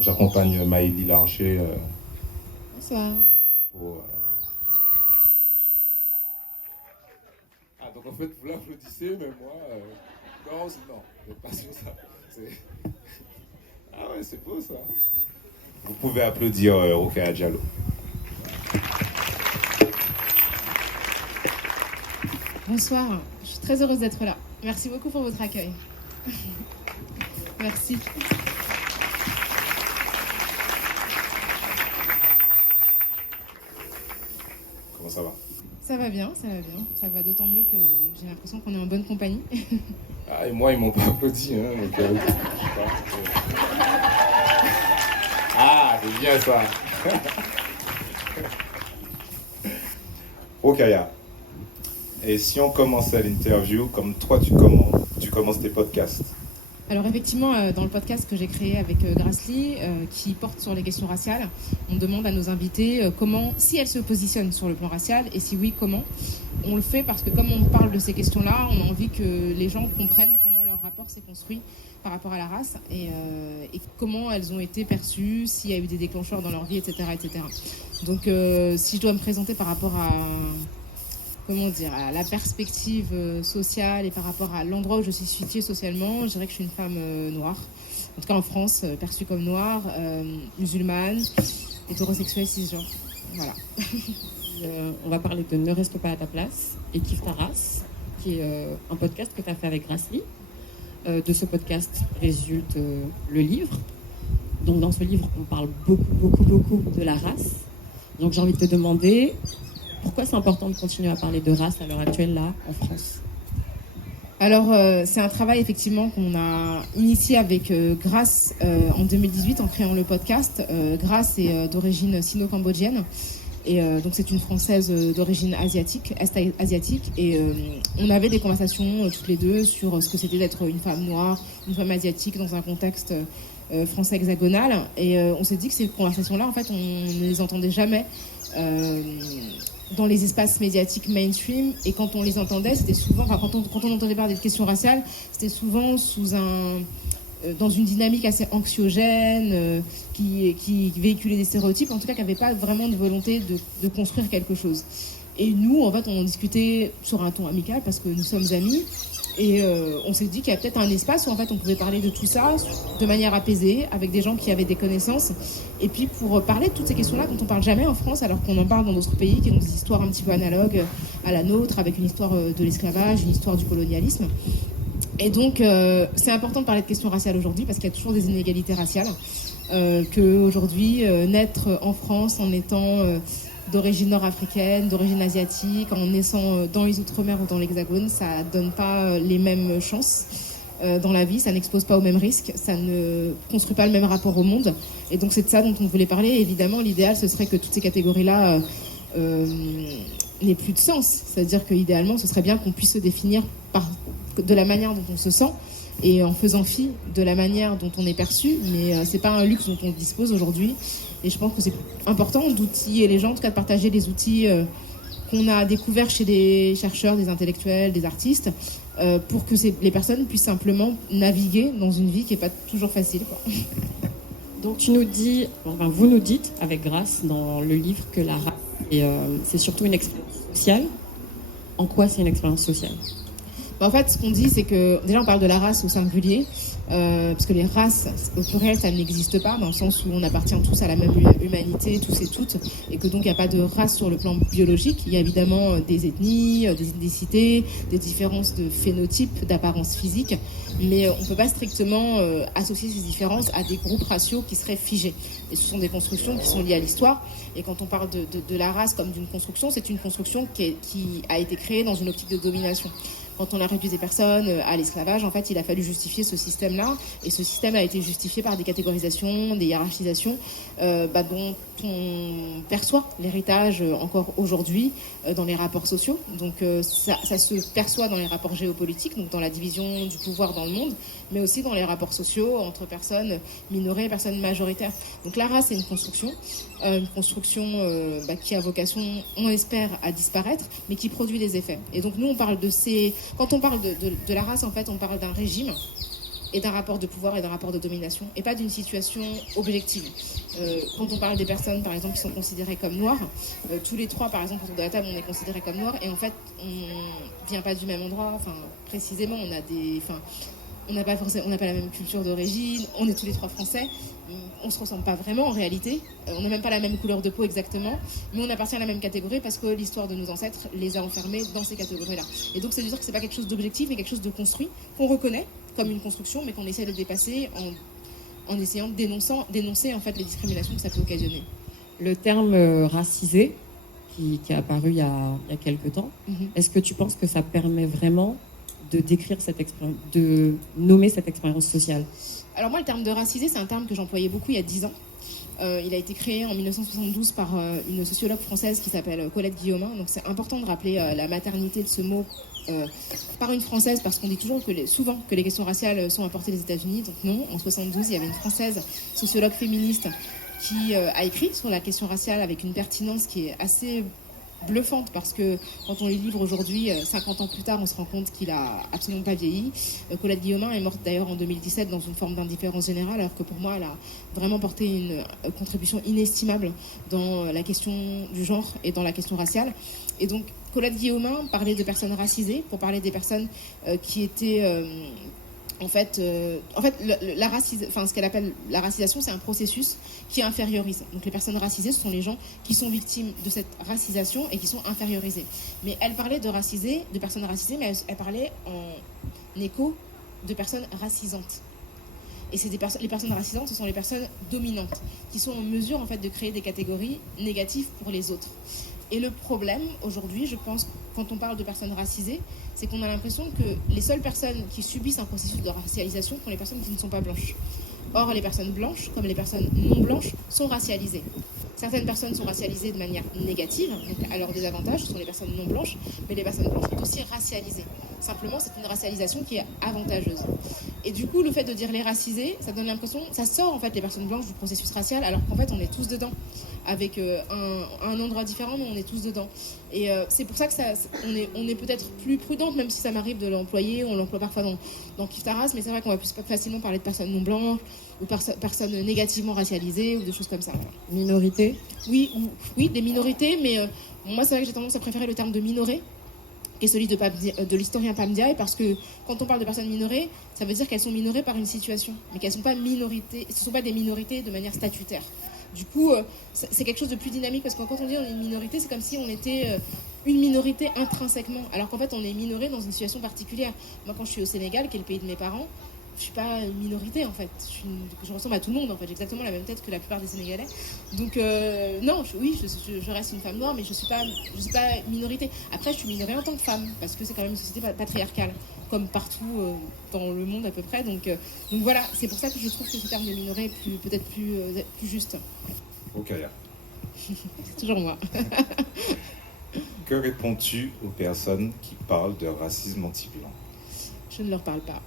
J'accompagne Maëlie Larcher Bonsoir. pour... Ah, donc en fait, vous l'applaudissez, mais moi... Non, c'est pas sur ça. Ah ouais, c'est beau ça. Vous pouvez applaudir Rokhaya Diallo. Bonsoir, je suis très heureuse d'être là. Merci beaucoup pour votre accueil. Merci. Comment ça va? Ça va bien, ça va bien. Ça va d'autant mieux que j'ai l'impression qu'on est en bonne compagnie. Ah, et moi, ils m'ont pas applaudi. Hein, donc, je sais pas. Ah, c'est bien ça. Rokhaya. Et si on commençait l'interview comme toi, tu commences tes podcasts? Alors effectivement, dans le podcast que j'ai créé avec Grassley, qui porte sur les questions raciales, on demande à nos invités comment, si elles se positionnent sur le plan racial, et si oui, comment. On le fait parce que comme on parle de ces questions-là, on a envie que les gens comprennent comment leur rapport s'est construit par rapport à la race et comment elles ont été perçues, s'il y a eu des déclencheurs dans leur vie, etc. etc. Donc si je dois me présenter par rapport à... à la perspective sociale et par rapport à l'endroit où je suis située socialement, je dirais que je suis une femme noire, en tout cas en France, perçue comme noire, musulmane, hétérosexuelle, cisgenre. Voilà. On va parler de Ne reste pas à ta place et Kiffe ta race, qui est un podcast que tu as fait avec Grassley. De ce podcast résulte le livre. Donc dans ce livre, on parle beaucoup de la race. Donc j'ai envie de te demander... Pourquoi c'est important de continuer à parler de race à l'heure actuelle, là, en France? Alors, c'est un travail, effectivement, qu'on a initié avec Grace en 2018, en créant le podcast. Grace est d'origine sino-cambodgienne. Et donc, c'est une Française d'origine asiatique, est-asiatique. Et on avait des conversations, toutes les deux, sur ce que c'était d'être une femme noire, une femme asiatique, dans un contexte français hexagonal. Et on s'est dit que ces conversations-là, en fait, on ne les entendait jamais dans les espaces médiatiques mainstream, et quand on les entendait, c'était souvent, quand on entendait parler de questions raciales, c'était souvent dans une dynamique assez anxiogène, qui véhiculait des stéréotypes, en tout cas qui n'avait pas vraiment de volonté de construire quelque chose. Et nous, en fait, on discutait sur un ton amical parce que nous sommes amis. Et on s'est dit qu'il y a peut-être un espace où en fait on pouvait parler de tout ça de manière apaisée, avec des gens qui avaient des connaissances. Et puis pour parler de toutes ces questions-là dont on parle jamais en France, alors qu'on en parle dans d'autres pays, qui ont des histoires un petit peu analogues à la nôtre, avec une histoire de l'esclavage, une histoire du colonialisme. Et donc c'est important de parler de questions raciales aujourd'hui, parce qu'il y a toujours des inégalités raciales. Qu'aujourd'hui, naître en France en étant... d'origine nord-africaine, d'origine asiatique, en naissant dans les Outre-mer ou dans l'Hexagone, ça donne pas les mêmes chances dans la vie, ça n'expose pas aux mêmes risques, ça ne construit pas le même rapport au monde. Et donc c'est de ça dont on voulait parler. Évidemment, l'idéal, ce serait que toutes ces catégories-là n'aient plus de sens. C'est-à-dire qu'idéalement, ce serait bien qu'on puisse se définir de la manière dont on se sent, et en faisant fi de la manière dont on est perçu, mais c'est pas un luxe dont on dispose aujourd'hui. Et je pense que c'est important d'outiller les gens, en tout cas de partager les outils qu'on a découverts chez des chercheurs, des intellectuels, des artistes, pour que les personnes puissent simplement naviguer dans une vie qui n'est pas toujours facile, quoi. Donc tu nous dis, enfin vous nous dites, avec Grace, dans le livre, que la race, c'est surtout une expérience sociale. En quoi c'est une expérience sociale? En fait, ce qu'on dit, c'est que déjà on parle de la race au singulier, parce que les races au pluriel, ça n'existe pas, dans le sens où on appartient tous à la même humanité, tous et toutes, et que donc il n'y a pas de race sur le plan biologique. Il y a évidemment des ethnies, des ethnicités, des différences de phénotypes, d'apparence physique, mais on ne peut pas strictement associer ces différences à des groupes raciaux qui seraient figés. Et ce sont des constructions qui sont liées à l'histoire, et quand on parle de la race comme d'une construction, c'est une construction qui a été créée dans une optique de domination. Quand on a réduit des personnes à l'esclavage, en fait, il a fallu justifier ce système-là. Et ce système a été justifié par des catégorisations, des hiérarchisations dont on perçoit l'héritage encore aujourd'hui dans les rapports sociaux. Donc ça se perçoit dans les rapports géopolitiques, donc dans la division du pouvoir dans le monde, mais aussi dans les rapports sociaux entre personnes minorées et personnes majoritaires. Donc la race, c'est une construction qui a vocation, on espère, à disparaître, mais qui produit des effets. Et donc nous, on parle quand on parle de la race, en fait, on parle d'un régime et d'un rapport de pouvoir et d'un rapport de domination, et pas d'une situation objective. Quand on parle des personnes, par exemple, qui sont considérées comme noires, tous les trois, par exemple, autour de la table, on est considérés comme noirs, et en fait, on vient pas du même endroit. Enfin, précisément, on n'a pas la même culture d'origine, on est tous les trois français, on se ressemble pas vraiment en réalité, on n'a même pas la même couleur de peau exactement, mais on appartient à la même catégorie parce que l'histoire de nos ancêtres les a enfermés dans ces catégories-là. Et donc, c'est de dire que c'est pas quelque chose d'objectif, mais quelque chose de construit, qu'on reconnaît comme une construction, mais qu'on essaie de dépasser en essayant de dénoncer en fait les discriminations que ça peut occasionner. Le terme racisé, qui est apparu il y a quelques temps, est-ce que tu penses que ça permet vraiment de décrire de nommer cette expérience sociale? Alors moi, le terme de racisé, c'est un terme que j'employais beaucoup il y a 10 ans. Il a été créé en 1972 par une sociologue française qui s'appelle Colette Guillaumin. Donc c'est important de rappeler la maternité de ce mot par une Française, parce qu'on dit toujours souvent que les questions raciales sont apportées des États-Unis. Donc non, en 72, il y avait une Française sociologue féministe qui a écrit sur la question raciale avec une pertinence qui est assez bluffante, parce que quand on les livre aujourd'hui, 50 ans plus tard, on se rend compte qu'il a absolument pas vieilli. Colette Guillaumin est morte d'ailleurs en 2017 dans une forme d'indifférence générale, alors que pour moi, elle a vraiment porté une contribution inestimable dans la question du genre et dans la question raciale. Et donc, Colette Guillaumin parlait de personnes racisées pour parler des personnes qui étaient... ce qu'elle appelle la racisation, c'est un processus qui infériorise. Donc les personnes racisées, ce sont les gens qui sont victimes de cette racisation et qui sont infériorisés. Mais elle parlait de personnes racisées, mais elle parlait en écho de personnes racisantes. Et les personnes racisantes, ce sont les personnes dominantes, qui sont en mesure en fait de créer des catégories négatives pour les autres. Et le problème aujourd'hui, je pense, quand on parle de personnes racisées, c'est qu'on a l'impression que les seules personnes qui subissent un processus de racialisation sont les personnes qui ne sont pas blanches. Or, les personnes blanches, comme les personnes non blanches, sont racialisées. Certaines personnes sont racialisées de manière négative, donc à leur désavantage, ce sont les personnes non blanches, mais les personnes blanches sont aussi racialisées. Simplement, c'est une racialisation qui est avantageuse. Et du coup, le fait de dire les racisés, ça donne l'impression, ça sort en fait les personnes blanches du processus racial, alors qu'en fait, on est tous dedans, avec un endroit différent, mais on est tous dedans. Et c'est pour ça que on est peut-être plus prudente, même si ça m'arrive de l'employer, on l'emploie parfois dans Kiffe ta race, mais c'est vrai qu'on va plus facilement parler de personnes non blanches, ou personnes négativement racialisées, ou de choses comme ça. Minorité? Oui, des minorités, mais moi, c'est vrai que j'ai tendance à préférer le terme de minoré, et celui de l'historien Pam Ndiaye, parce que quand on parle de personnes minorées, ça veut dire qu'elles sont minorées par une situation, mais qu'elles ne sont pas minorités, ce ne sont pas des minorités de manière statutaire. Du coup, c'est quelque chose de plus dynamique, parce que quand on dit on est une minorité, c'est comme si on était une minorité intrinsèquement, alors qu'en fait on est minoré dans une situation particulière. Moi, quand je suis au Sénégal, qui est le pays de mes parents, je suis pas une minorité en fait. Je ressemble à tout le monde en fait. J'ai exactement la même tête que la plupart des Sénégalais. Donc non, je reste une femme noire, mais je suis pas minorité. Après, je suis minorée en tant que femme, parce que c'est quand même une société patriarcale, comme partout dans le monde à peu près. Donc voilà, c'est pour ça que je trouve que ce terme de minoré est peut-être plus juste. Ok. C'est toujours moi. Que réponds-tu aux personnes qui parlent de racisme anti-blanc? Je ne leur parle pas.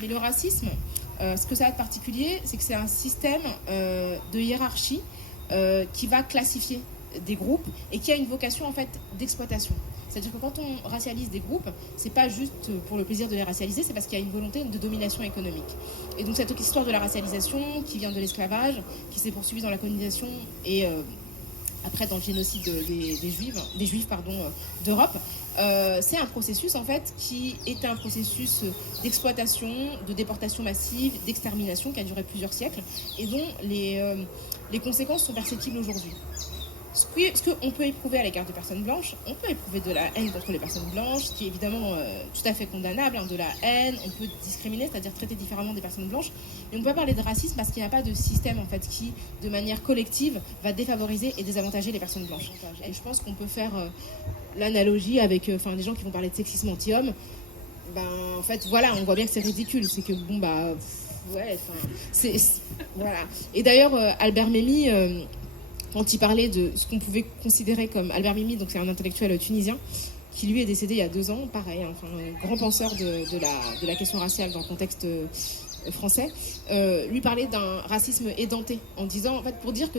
Mais le racisme, ce que ça a de particulier, c'est que c'est un système de hiérarchie qui va classifier des groupes et qui a une vocation en fait d'exploitation. C'est-à-dire que quand on racialise des groupes, c'est pas juste pour le plaisir de les racialiser, c'est parce qu'il y a une volonté de domination économique. Et donc cette histoire de la racialisation, qui vient de l'esclavage, qui s'est poursuivie dans la colonisation et après dans le génocide des juifs d'Europe, c'est un processus en fait qui est un processus d'exploitation, de déportation massive, d'extermination qui a duré plusieurs siècles et dont les conséquences sont perceptibles aujourd'hui. Ce qu'on peut éprouver à l'égard de personnes blanches, on peut éprouver de la haine contre les personnes blanches, ce qui est évidemment tout à fait condamnable, de la haine, on peut discriminer, c'est-à-dire traiter différemment des personnes blanches, mais on ne peut pas parler de racisme parce qu'il n'y a pas de système en fait qui, de manière collective, va défavoriser et désavantager les personnes blanches. Et je pense qu'on peut faire l'analogie avec des gens qui vont parler de sexisme anti-homme. En fait, voilà, on voit bien que c'est ridicule, c'est que voilà. Et d'ailleurs, Albert Memmi, quand il parlait de ce qu'on pouvait considérer comme Albert Memmi, donc c'est un intellectuel tunisien qui lui est décédé il y a 2 ans, pareil, un grand penseur de la question raciale dans le contexte français, lui parlait d'un racisme édenté, en disant, en fait, pour dire que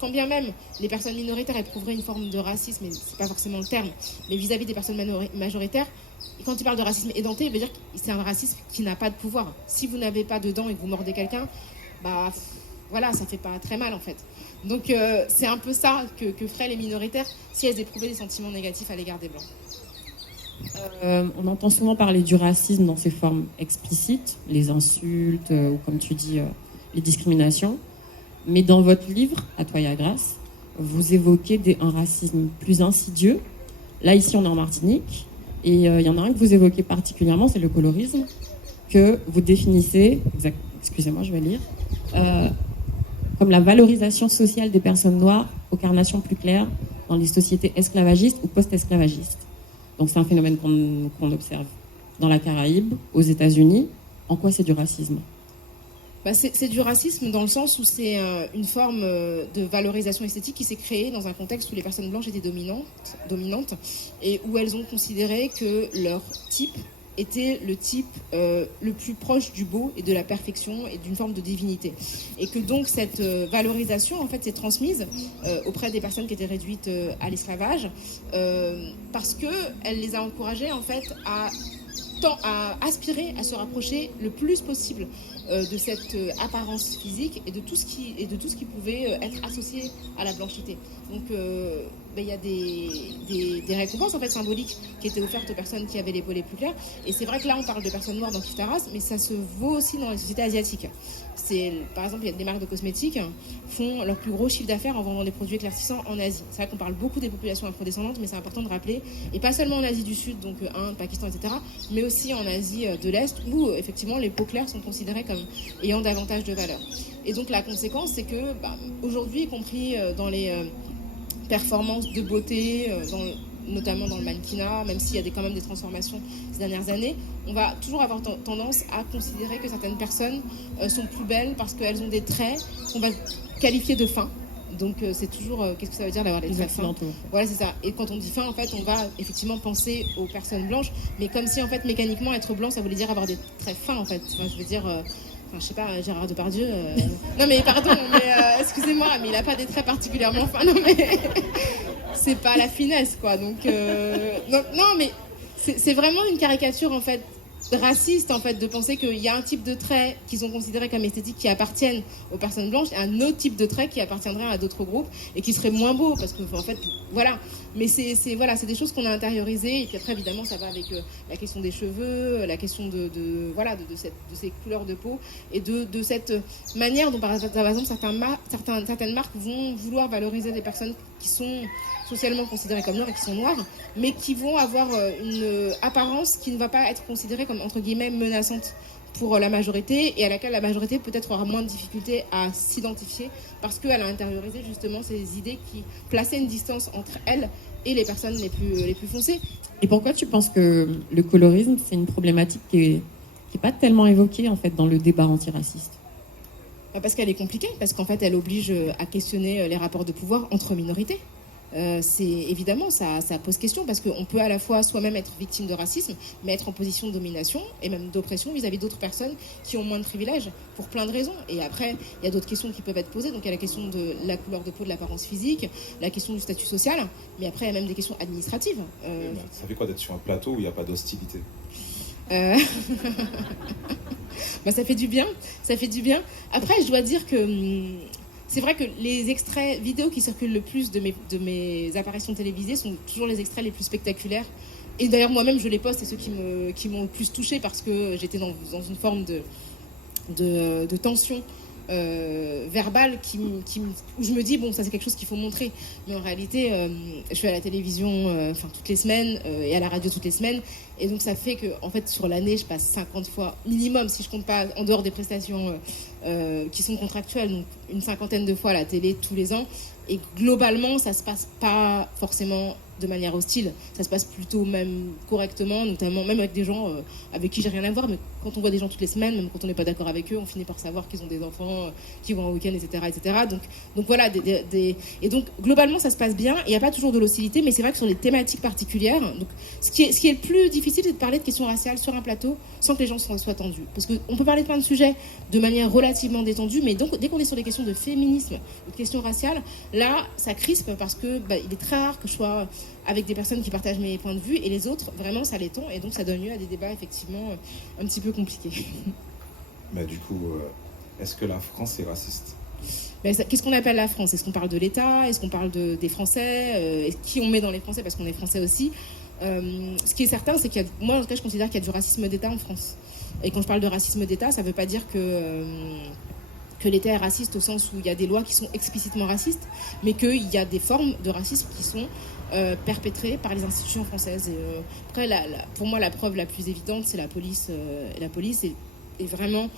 quand bien même les personnes minoritaires éprouveraient une forme de racisme, et c'est pas forcément le terme, mais vis-à-vis des personnes majoritaires, et quand il parle de racisme édenté, il veut dire que c'est un racisme qui n'a pas de pouvoir. Si vous n'avez pas de dents et que vous mordez quelqu'un, bah voilà, ça fait pas très mal en fait. Donc c'est un peu ça que feraient les minoritaires si elles éprouvaient des sentiments négatifs à l'égard des Blancs. On entend souvent parler du racisme dans ses formes explicites, les insultes ou comme tu dis, les discriminations. Mais dans votre livre, À toi et à Grace, vous évoquez un racisme plus insidieux. Là, ici, on est en Martinique. Et il y en a un que vous évoquez particulièrement, c'est le colorisme, que vous définissez, excusez-moi, je vais lire, comme la valorisation sociale des personnes noires aux carnations plus claires dans les sociétés esclavagistes ou post-esclavagistes. Donc c'est un phénomène qu'on observe dans la Caraïbe, aux États-Unis. En quoi c'est du racisme ? C'est du racisme dans le sens où c'est une forme de valorisation esthétique qui s'est créée dans un contexte où les personnes blanches étaient dominantes et où elles ont considéré que leur type était le type le plus proche du beau et de la perfection et d'une forme de divinité. Et que donc cette valorisation en fait s'est transmise auprès des personnes qui étaient réduites à l'esclavage parce qu'elle les a encouragées en fait à aspirer à se rapprocher le plus possible de cette apparence physique et de tout ce qui pouvait être associé à la blanchité. Donc il y a des récompenses en fait symboliques qui étaient offertes aux personnes qui avaient les peaux les plus claires. Et c'est vrai que là on parle de personnes noires dans Kif Taras, mais ça se vaut aussi dans les sociétés asiatiques. Par exemple, il y a des marques de cosmétiques font leur plus gros chiffre d'affaires en vendant des produits éclaircissants en Asie. C'est vrai qu'on parle beaucoup des populations afrodescendantes, mais c'est important de rappeler, et pas seulement en Asie du Sud, donc Inde, Pakistan, etc., mais aussi en Asie de l'Est, où effectivement les peaux claires sont considérées comme ayant davantage de valeur. Et donc la conséquence, c'est que aujourd'hui, y compris dans les performances de beauté, notamment dans le mannequinat, même s'il y a quand même des transformations ces dernières années, on va toujours avoir tendance à considérer que certaines personnes sont plus belles parce qu'elles ont des traits qu'on va qualifier de fins. Donc c'est toujours, qu'est-ce que ça veut dire d'avoir des traits fins ? Voilà, c'est ça. Et quand on dit fin, en fait, on va effectivement penser aux personnes blanches, mais comme si en fait mécaniquement être blanc, ça voulait dire avoir des traits fins en fait. Enfin, je veux dire... je sais pas, Gérard Depardieu. Non mais pardon, mais excusez-moi, mais il a pas des traits particulièrement fins. Non mais c'est pas la finesse quoi. Donc non mais c'est vraiment une caricature en fait raciste en fait de penser qu'il y a un type de traits qui sont considérés comme esthétiques qui appartiennent aux personnes blanches et un autre type de traits qui appartiendrait à d'autres groupes et qui serait moins beau parce que en fait voilà. Mais c'est des choses qu'on a intériorisées et puis après évidemment ça va avec la question des cheveux, la question de ces couleurs de peau et de cette manière dont par exemple certaines marques vont vouloir valoriser des personnes qui sont socialement considérées comme noires et qui sont noires, mais qui vont avoir une apparence qui ne va pas être considérée comme entre guillemets menaçante pour la majorité et à laquelle la majorité peut-être aura moins de difficultés à s'identifier parce qu'elle a intériorisé justement ces idées qui plaçaient une distance entre elle et les personnes les plus foncées. Et pourquoi tu penses que le colorisme, c'est une problématique qui est pas tellement évoquée en fait dans le débat antiraciste ? Parce qu'elle est compliquée, parce qu'en fait elle oblige à questionner les rapports de pouvoir entre minorités. C'est évidemment ça pose question parce qu'on peut à la fois soi-même être victime de racisme mais être en position de domination et même d'oppression vis-à-vis d'autres personnes qui ont moins de privilèges pour plein de raisons. Et après il y a d'autres questions qui peuvent être posées, donc il y a la question de la couleur de peau, de l'apparence physique, la question du statut social, mais après il y a même des questions administratives. Ça fait quoi d'être sur un plateau où il n'y a pas d'hostilité ? Ça fait du bien. Après je dois dire que c'est vrai que les extraits vidéo qui circulent le plus de mes apparitions télévisées sont toujours les extraits les plus spectaculaires. Et d'ailleurs, moi-même, je les poste, c'est ceux qui m'ont le plus touchée parce que j'étais dans une forme de tension verbale où je me dis, bon, ça c'est quelque chose qu'il faut montrer. Mais en réalité, je suis à la télévision toutes les semaines et à la radio toutes les semaines. Et donc ça fait que, en fait, sur l'année, je passe 50 fois minimum, si je compte pas en dehors des prestations qui sont contractuelles, donc une 50aine de fois à la télé tous les ans. Et globalement, ça se passe pas forcément de manière hostile. Ça se passe plutôt même correctement, notamment même avec des gens avec qui j'ai rien à voir, mais quand on voit des gens toutes les semaines, même quand on n'est pas d'accord avec eux, on finit par savoir qu'ils ont des enfants, qui vont en week-end, etc. Donc voilà, et donc globalement ça se passe bien, il n'y a pas toujours de l'hostilité, mais c'est vrai que sur des thématiques particulières, donc, ce qui est le plus difficile, c'est de parler de questions raciales sur un plateau sans que les gens soient tendus. Parce qu'on peut parler de plein de sujets de manière relativement détendue, mais donc dès qu'on est sur des questions de féminisme, de questions raciales, là ça crispe parce que il est très rare que je sois avec des personnes qui partagent mes points de vue, et les autres, vraiment, ça les tend, et donc ça donne lieu à des débats, effectivement, un petit peu compliqués. Mais du coup, est-ce que la France est raciste ? Qu'est-ce qu'on appelle la France ? Est-ce qu'on parle de l'État ? Est-ce qu'on parle des Français ? Qui on met dans les Français ? Parce qu'on est Français aussi. Ce qui est certain, c'est moi, en tout cas, je considère qu'il y a du racisme d'État en France. Et quand je parle de racisme d'État, ça ne veut pas dire que l'État est raciste au sens où il y a des lois qui sont explicitement racistes, mais qu'il y a des formes de racisme qui sont perpétrées par les institutions françaises. Et, après, pour moi, la preuve la plus évidente, c'est la police. Et vraiment,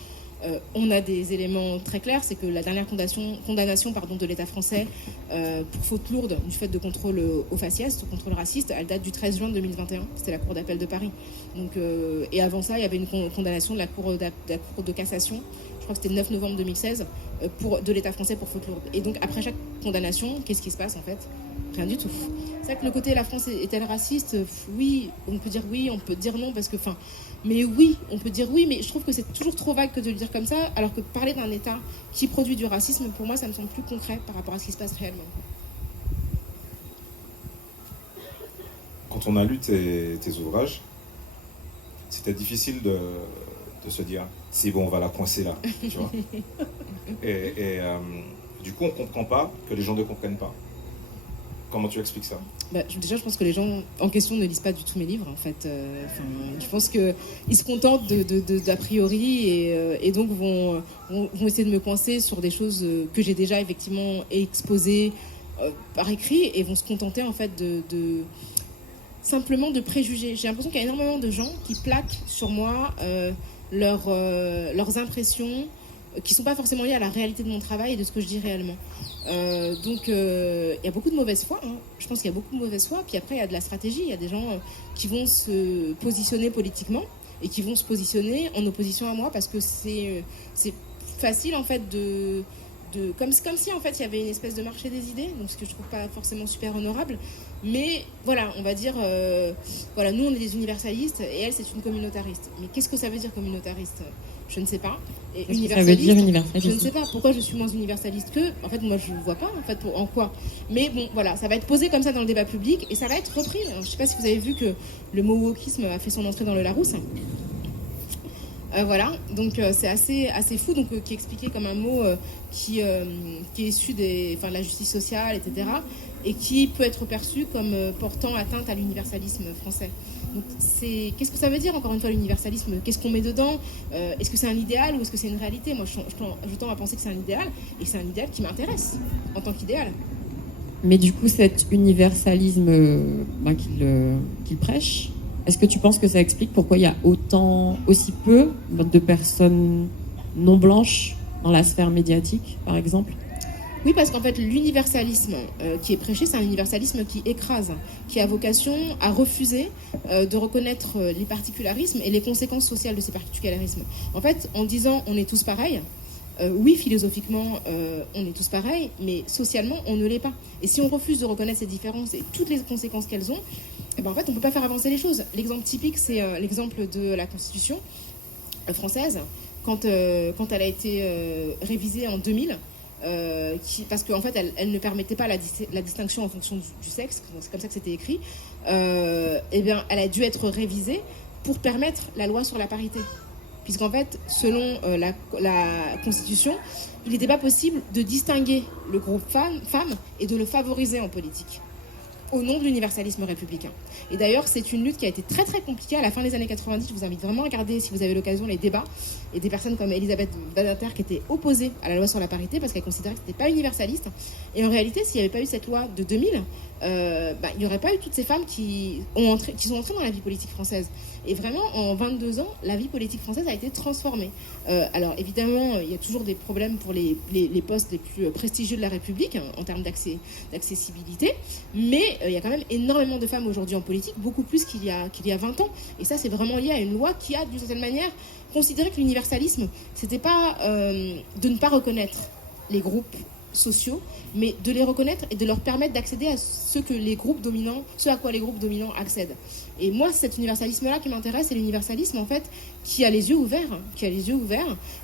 on a des éléments très clairs, c'est que la dernière condamnation de l'État français pour faute lourde du fait de contrôle au faciès, au contrôle raciste, elle date du 13 juin 2021. C'était la Cour d'appel de Paris. Donc, et avant ça, il y avait une condamnation de la Cour de cassation, je crois que c'était le 9 novembre 2016, de l'État français pour faute lourde. Et donc, après chaque condamnation, qu'est-ce qui se passe en fait ? Rien du tout. C'est vrai que le côté la France est-elle raciste ? Oui, on peut dire oui, on peut dire non, parce que, mais oui, on peut dire oui, mais je trouve que c'est toujours trop vague que de le dire comme ça, alors que parler d'un État qui produit du racisme, pour moi, ça me semble plus concret par rapport à ce qui se passe réellement. Quand on a lu tes ouvrages, c'était difficile de se dire c'est bon, on va la coincer là, tu vois. Et du coup, on comprend pas que les gens ne comprennent pas. Comment tu expliques ça ? Déjà, je pense que les gens en question ne lisent pas du tout mes livres, en fait. Je pense qu'ils se contentent d'a priori et donc vont essayer de me coincer sur des choses que j'ai déjà effectivement exposées par écrit, et vont se contenter en fait simplement de préjugés. J'ai l'impression qu'il y a énormément de gens qui plaquent sur moi leurs impressions qui ne sont pas forcément liées à la réalité de mon travail et de ce que je dis réellement. Donc, il y a beaucoup de mauvaise foi. Je pense qu'il y a beaucoup de mauvaise foi. Puis après, il y a de la stratégie. Il y a des gens qui vont se positionner politiquement et qui vont se positionner en opposition à moi parce que c'est facile, en fait, comme si en fait il y avait une espèce de marché des idées, donc ce que je trouve pas forcément super honorable, mais voilà, on va dire voilà, nous on est des universalistes et elle c'est une communautariste. Mais qu'est-ce que ça veut dire communautariste ? Je ne sais pas. Et ça veut dire universaliste ? Je ne sais pas pourquoi je suis moins universaliste qu'eux. En fait, moi je ne vois pas en fait en quoi. Mais bon, voilà, ça va être posé comme ça dans le débat public et ça va être repris. Alors, je ne sais pas si vous avez vu que le mot wokisme a fait son entrée dans le Larousse. Voilà, donc c'est assez fou, donc qui est expliqué comme un mot qui est issu de la justice sociale, etc., et qui peut être perçu comme portant atteinte à l'universalisme français. Donc qu'est-ce que ça veut dire, encore une fois, l'universalisme ? Qu'est-ce qu'on met dedans ? Est-ce que c'est un idéal ou est-ce que c'est une réalité ? Moi, je tends à penser que c'est un idéal, et c'est un idéal qui m'intéresse en tant qu'idéal. Mais du coup, cet universalisme qu'il prêche, est-ce que tu penses que ça explique pourquoi il y a aussi peu de personnes non blanches dans la sphère médiatique, par exemple ? Oui, parce qu'en fait, l'universalisme qui est prêché, c'est un universalisme qui écrase, qui a vocation à refuser de reconnaître les particularismes et les conséquences sociales de ces particularismes. En fait, en disant on est tous pareils, oui, philosophiquement, on est tous pareils, mais socialement, on ne l'est pas. Et si on refuse de reconnaître ces différences et toutes les conséquences qu'elles ont, en fait, on ne peut pas faire avancer les choses. L'exemple typique, c'est l'exemple de la Constitution française, quand elle a été révisée en 2000, parce qu'en fait, elle ne permettait pas la distinction en fonction du sexe, c'est comme ça que c'était écrit, elle a dû être révisée pour permettre la loi sur la parité. Puisqu'en fait, selon la Constitution, il n'était pas possible de distinguer le groupe femme et de le favoriser en politique, au nom de l'universalisme républicain. Et d'ailleurs, c'est une lutte qui a été très très compliquée à la fin des années 90. Je vous invite vraiment à regarder, si vous avez l'occasion, les débats, et des personnes comme Elisabeth Badinter qui étaient opposées à la loi sur la parité parce qu'elle considérait que ce n'était pas universaliste. Et en réalité, s'il n'y avait pas eu cette loi de 2000, il n'y aurait pas eu toutes ces femmes qui sont entrées dans la vie politique française. Et vraiment, en 22 ans, la vie politique française a été transformée. Alors évidemment, il y a toujours des problèmes pour les postes les plus prestigieux de la République, en termes d'accessibilité, mais il y a quand même énormément de femmes aujourd'hui en politique, beaucoup plus qu'il y a 20 ans. Et ça, c'est vraiment lié à une loi qui a, d'une certaine manière, considéré que l'universalisme, c'était pas de ne pas reconnaître les groupes sociaux, mais de les reconnaître et de leur permettre d'accéder à ce à quoi les groupes dominants accèdent. Et moi, c'est cet universalisme-là qui m'intéresse, c'est l'universalisme, en fait, qui a les yeux ouverts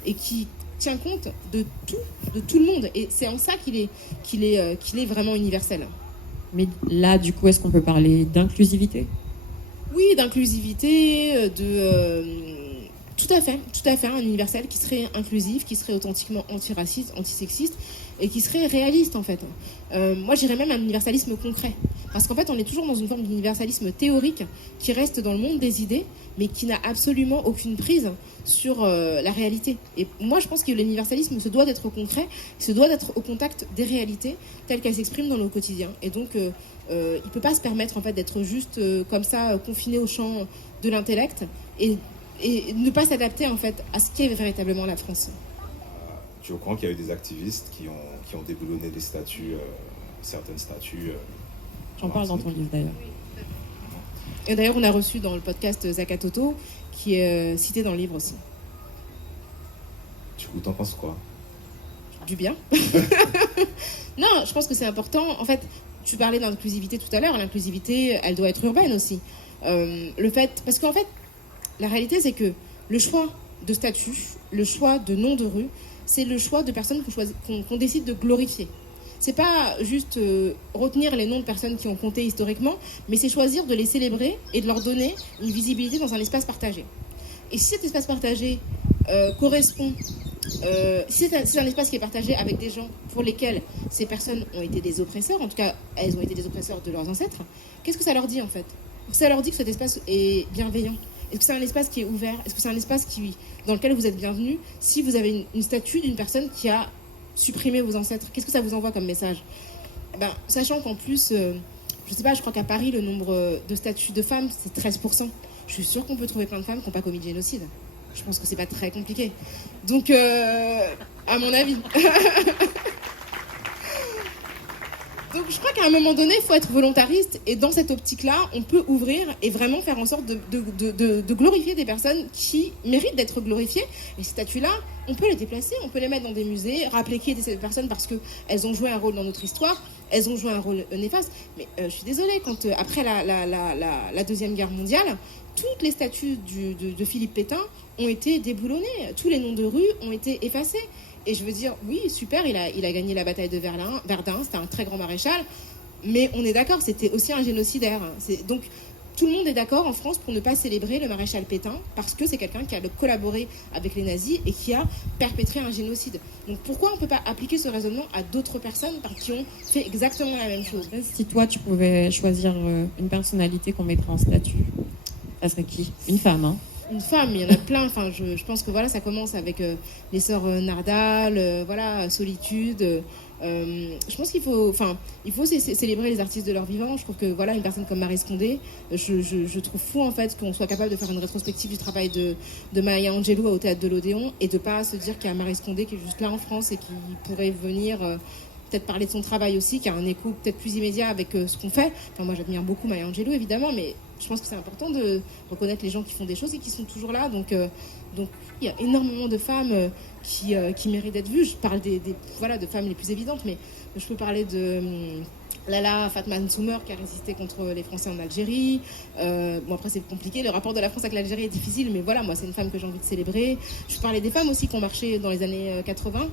et qui tient compte de tout le monde. Et c'est en ça qu'il est vraiment universel. Mais là, du coup, est-ce qu'on peut parler d'inclusivité ? Oui, d'inclusivité, tout à fait, un universel qui serait inclusif, qui serait authentiquement antiraciste, antisexiste, et qui serait réaliste, en fait. Moi, j'irais même un universalisme concret. Parce qu'en fait, on est toujours dans une forme d'universalisme théorique qui reste dans le monde des idées, mais qui n'a absolument aucune prise sur la réalité. Et moi, je pense que l'universalisme se doit d'être concret, se doit d'être au contact des réalités telles qu'elles s'expriment dans nos quotidiens. Et donc, il ne peut pas se permettre, en fait, d'être juste comme ça, confiné au champ de l'intellect et ne pas s'adapter, en fait, à ce qu'est véritablement la France. Tu es au courant qu'il y a eu des activistes qui ont déboulonné des statues, certaines statues. J'en parle dans ton livre, d'ailleurs. Et d'ailleurs, on a reçu dans le podcast Zakatoto, qui est cité dans le livre aussi. Du coup, t'en penses quoi ? Du bien. Non, je pense que c'est important. En fait, tu parlais d'inclusivité tout à l'heure. L'inclusivité, elle doit être urbaine aussi. Parce qu'en fait, la réalité, c'est que le choix de statut, le choix de nom de rue, c'est le choix de personnes qu'on décide de glorifier. C'est pas juste retenir les noms de personnes qui ont compté historiquement, mais c'est choisir de les célébrer et de leur donner une visibilité dans un espace partagé. Et si cet espace partagé correspond, si c'est un espace qui est partagé avec des gens pour lesquels ces personnes ont été des oppresseurs, en tout cas elles ont été des oppresseurs de leurs ancêtres, qu'est-ce que ça leur dit en fait ? Ça leur dit que cet espace est bienveillant. Est-ce que c'est un espace qui est ouvert ? Est-ce que c'est un espace dans lequel vous êtes bienvenu si vous avez une statue d'une personne qui a supprimé vos ancêtres ? Qu'est-ce que ça vous envoie comme message ? Sachant qu'en plus, je sais pas, je crois qu'à Paris, le nombre de statues de femmes, c'est 13%. Je suis sûre qu'on peut trouver plein de femmes qui n'ont pas commis de génocide. Je pense que c'est pas très compliqué. Donc, à mon avis. Donc je crois qu'à un moment donné, il faut être volontariste et dans cette optique-là, on peut ouvrir et vraiment faire en sorte de glorifier des personnes qui méritent d'être glorifiées. Et ces statues-là, on peut les déplacer, on peut les mettre dans des musées, rappeler qui étaient ces personnes parce qu'elles ont joué un rôle dans notre histoire, elles ont joué un rôle néfaste. Mais je suis désolée, quand après la Deuxième Guerre mondiale, toutes les statues de Philippe Pétain ont été déboulonnées, tous les noms de rues ont été effacés. Et je veux dire, oui, super, il a gagné la bataille de Verdun, c'était un très grand maréchal, mais on est d'accord, c'était aussi un génocidaire. Donc, tout le monde est d'accord en France pour ne pas célébrer le maréchal Pétain, parce que c'est quelqu'un qui a collaboré avec les nazis et qui a perpétré un génocide. Donc, pourquoi on ne peut pas appliquer ce raisonnement à d'autres personnes qui ont fait exactement la même chose ? Si toi, tu pouvais choisir une personnalité qu'on mettrait en statue, ça serait qui ? Une femme, hein ? Une femme, il y en a plein. Enfin, je pense que voilà, ça commence avec les sœurs Nardal, Solitude. Je pense qu'il faut célébrer les artistes de leur vivant. Je trouve que voilà, une personne comme Marie Scondé, je trouve fou en fait qu'on soit capable de faire une rétrospective du travail de Maya Angelou au théâtre de l'Odéon et de pas se dire qu'il y a Marie Scondé qui est juste là en France et qui pourrait venir peut-être parler de son travail aussi, qui a un écho peut-être plus immédiat avec ce qu'on fait. Enfin, moi, j'admire beaucoup Maya Angelou, évidemment, mais je pense que c'est important de reconnaître les gens qui font des choses et qui sont toujours là. Donc il y a énormément de femmes qui méritent d'être vues. Je parle de femmes les plus évidentes, mais je peux parler de Lala Fatma Nsoumer qui a résisté contre les Français en Algérie. Bon, après, c'est compliqué. Le rapport de la France avec l'Algérie est difficile, mais voilà, moi, c'est une femme que j'ai envie de célébrer. Je peux parler des femmes aussi qui ont marché dans les années 80.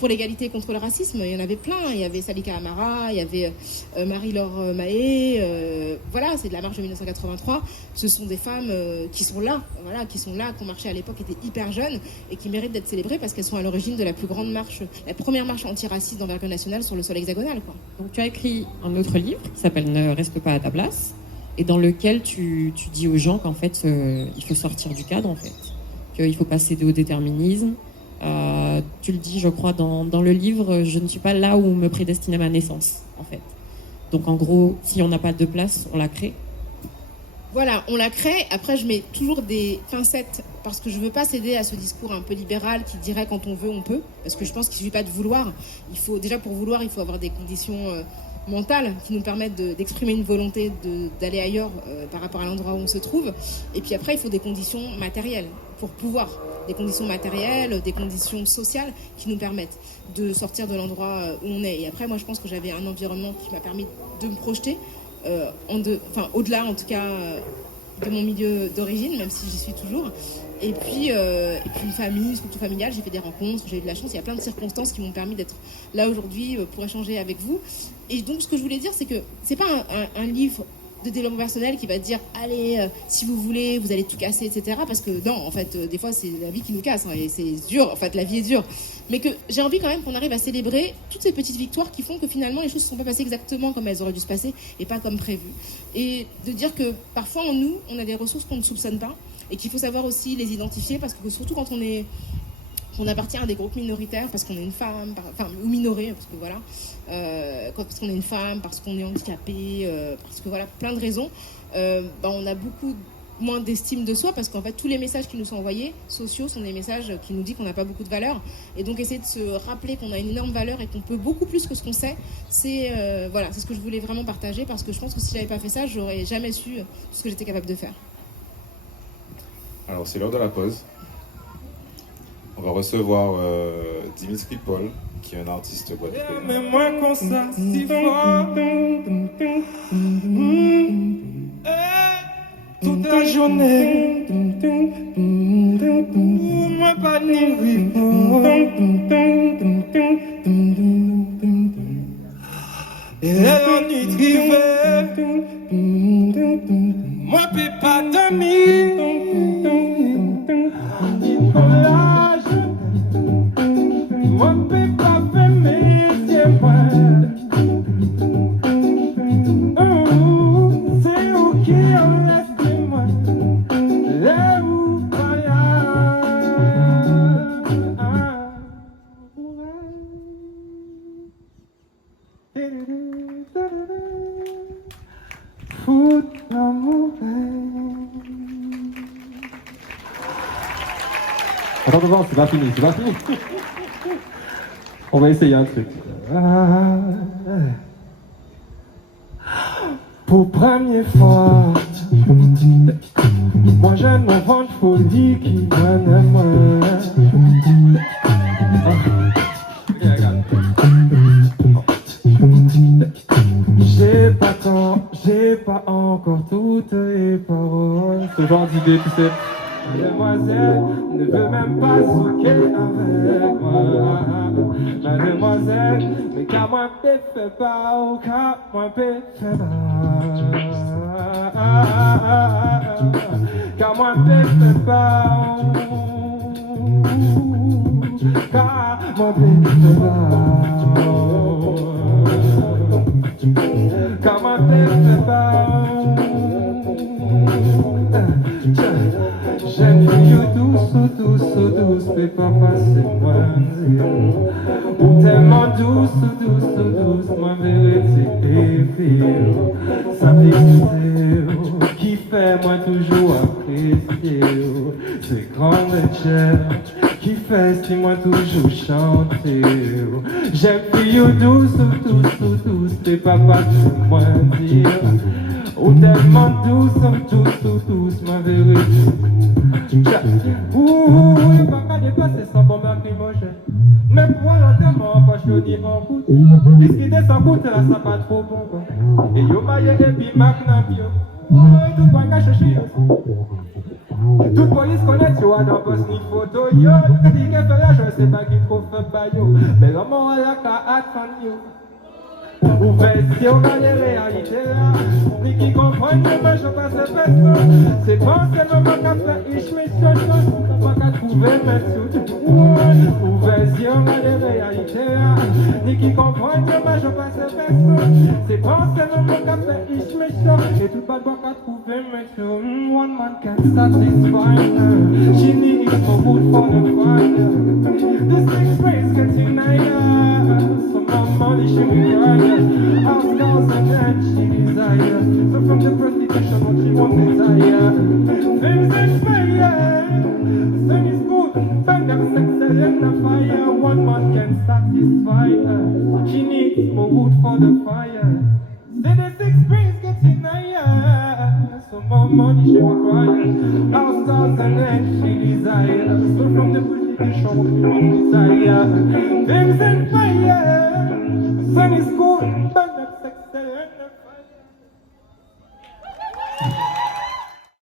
Pour l'égalité contre le racisme, il y en avait plein. Il y avait Salika Amara, il y avait Marie-Laure Mahé. Voilà, c'est de la marche de 1983. Ce sont des femmes qui sont là, qui ont marché à l'époque, qui étaient hyper jeunes et qui méritent d'être célébrées parce qu'elles sont à l'origine de la plus grande marche, la première marche antiraciste d'envergure nationale sur le sol hexagonal, quoi. Donc tu as écrit un autre livre qui s'appelle Ne reste pas à ta place et dans lequel tu dis aux gens qu'en fait, il faut sortir du cadre, en fait. Qu'il ne faut pas céder au déterminisme. Tu le dis, je crois, dans le livre, je ne suis pas là où me prédestinait ma naissance, en fait. Donc, en gros, si on n'a pas de place, on la crée. Voilà, on la crée. Après, je mets toujours des pincettes parce que je veux pas céder à ce discours un peu libéral qui dirait quand on veut, on peut. Parce que je pense qu'il suffit pas de vouloir. Il faut déjà pour vouloir, il faut avoir des conditions mentales qui nous permettent d'exprimer une volonté d'aller ailleurs par rapport à l'endroit où on se trouve. Et puis après, il faut des conditions matérielles pour pouvoir. Des conditions matérielles, des conditions sociales qui nous permettent de sortir de l'endroit où on est. Et après, moi, je pense que j'avais un environnement qui m'a permis de me projeter. Au-delà en tout cas de mon milieu d'origine, même si j'y suis toujours. Et puis une famille, une structure familiale, j'ai fait des rencontres, j'ai eu de la chance, il y a plein de circonstances qui m'ont permis d'être là aujourd'hui pour échanger avec vous. Et donc ce que je voulais dire, c'est que c'est pas un livre de développement personnel qui va dire allez, si vous voulez, vous allez tout casser, etc. Parce que non, en fait, des fois c'est la vie qui nous casse, hein, et c'est dur, en fait la vie est dure. Mais que j'ai envie quand même qu'on arrive à célébrer toutes ces petites victoires qui font que finalement les choses ne sont pas passées exactement comme elles auraient dû se passer et pas comme prévu. Et de dire que parfois en nous, on a des ressources qu'on ne soupçonne pas et qu'il faut savoir aussi les identifier parce que surtout quand on appartient à des groupes minoritaires parce qu'on est une femme, ou minorée, parce que voilà, parce qu'on est une femme, parce qu'on est handicapé, parce que voilà, plein de raisons, on a beaucoup moins d'estime de soi parce qu'en fait tous les messages qui nous sont envoyés sociaux sont des messages qui nous disent qu'on n'a pas beaucoup de valeur, et donc essayer de se rappeler qu'on a une énorme valeur et qu'on peut beaucoup plus que ce qu'on sait, c'est ce que je voulais vraiment partager, parce que je pense que si j'avais pas fait ça, j'aurais jamais su tout ce que j'étais capable de faire. Alors c'est l'heure de la pause. On va recevoir Dimitri Paul, qui est un artiste guadeloupéen. Mais moi comme ça, si fort, toute la journée, moi pas ni vivre. Et la nuit trivée, moi peux pas dormir. Moi peux pas faire mes yeux. C'est où qui en reste de moi. Là où fout l'amour. Attends, c'est pas fini. On va essayer un truc. Pour première fois, moi j'ai mon ventre folie qui donne à moi. J'ai pas encore toutes les paroles. Ce genre d'idée, tu sais. Mademoiselle ne veut même pas souquer avec moi. Mademoiselle, mais qu'à moi peut faire pas, ou qu'à moi peut faire pas. Qu'à moi peut faire pas, qu'à moi peut faire pas. Qu'à moi peut faire pas. J'aime you douce, mais pas passer moins. Ou tellement douce, moi vérité et fille. Simplicité, qui fait moi toujours apprécier. C'est grande chère, qui fait si moi toujours chanter. J'aime you douce, mais pas passer moins dire. Ou tellement douce, ma vérité. Ouh, il pas qu'à dépasser sans bombe lacrymogène. Mais pour l'enterrement, pas chaudier en route. Discuter sans goûter, là, ça pas trop bon. Et yo maille et puis magnum yo. Tout point qu'à chercher. Toute police connaît, tu vois, dans poste ni photo yo. Dit qu'elle fait la je sais pas qui trop fait pas yo. Mais l'homme a la qu'à attendre yo. Ouvert si on a les réalités là. Ni qui comprennent que moi je passe le pétrole. C'est bon, c'est le moment qu'à faire ich me cherche. Pas qu'à trouver mes sous. Ouvert si on a les réalités là. Ni qui comprennent que moi je passe le pétrole. C'est bon, c'est le moment qu'à faire ich me cherche. Et tout pas de qu'à trouver mes sous. One man can't satisfy her. She needs more wood for the fire. The six ways getting higher. Some more money she requires. House, girls, and then she desires. So from the prostitution, what she wants inside. for the fire. Say the six springs getting higher. So more money she require. House, cars and land she desire. So from the bush show me desire. Things and fire. Sun is cool, but not sex and fire.